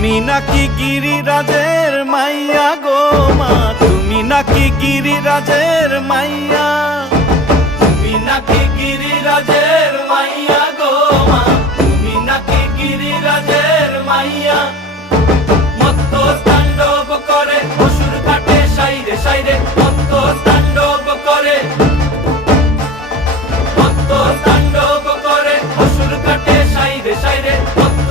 তুমি নাকি গিরিরাজের মাইয়া গো মা, তুমি নাকি গিরিরাজের মাইয়া, তুমি নাকি গিরিরাজের মাইয়া গো মা, তুমি নাকি গিরিরাজের মাইয়া। মত্ত তাণ্ডব করে অসুর কাটে সাইরে সাইরে, মত্ত তাণ্ডব করে, মত্ত তাণ্ডব করে অসুর কাটে সাইরে সাইরে, মত্ত